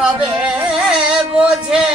হবে বোঝে।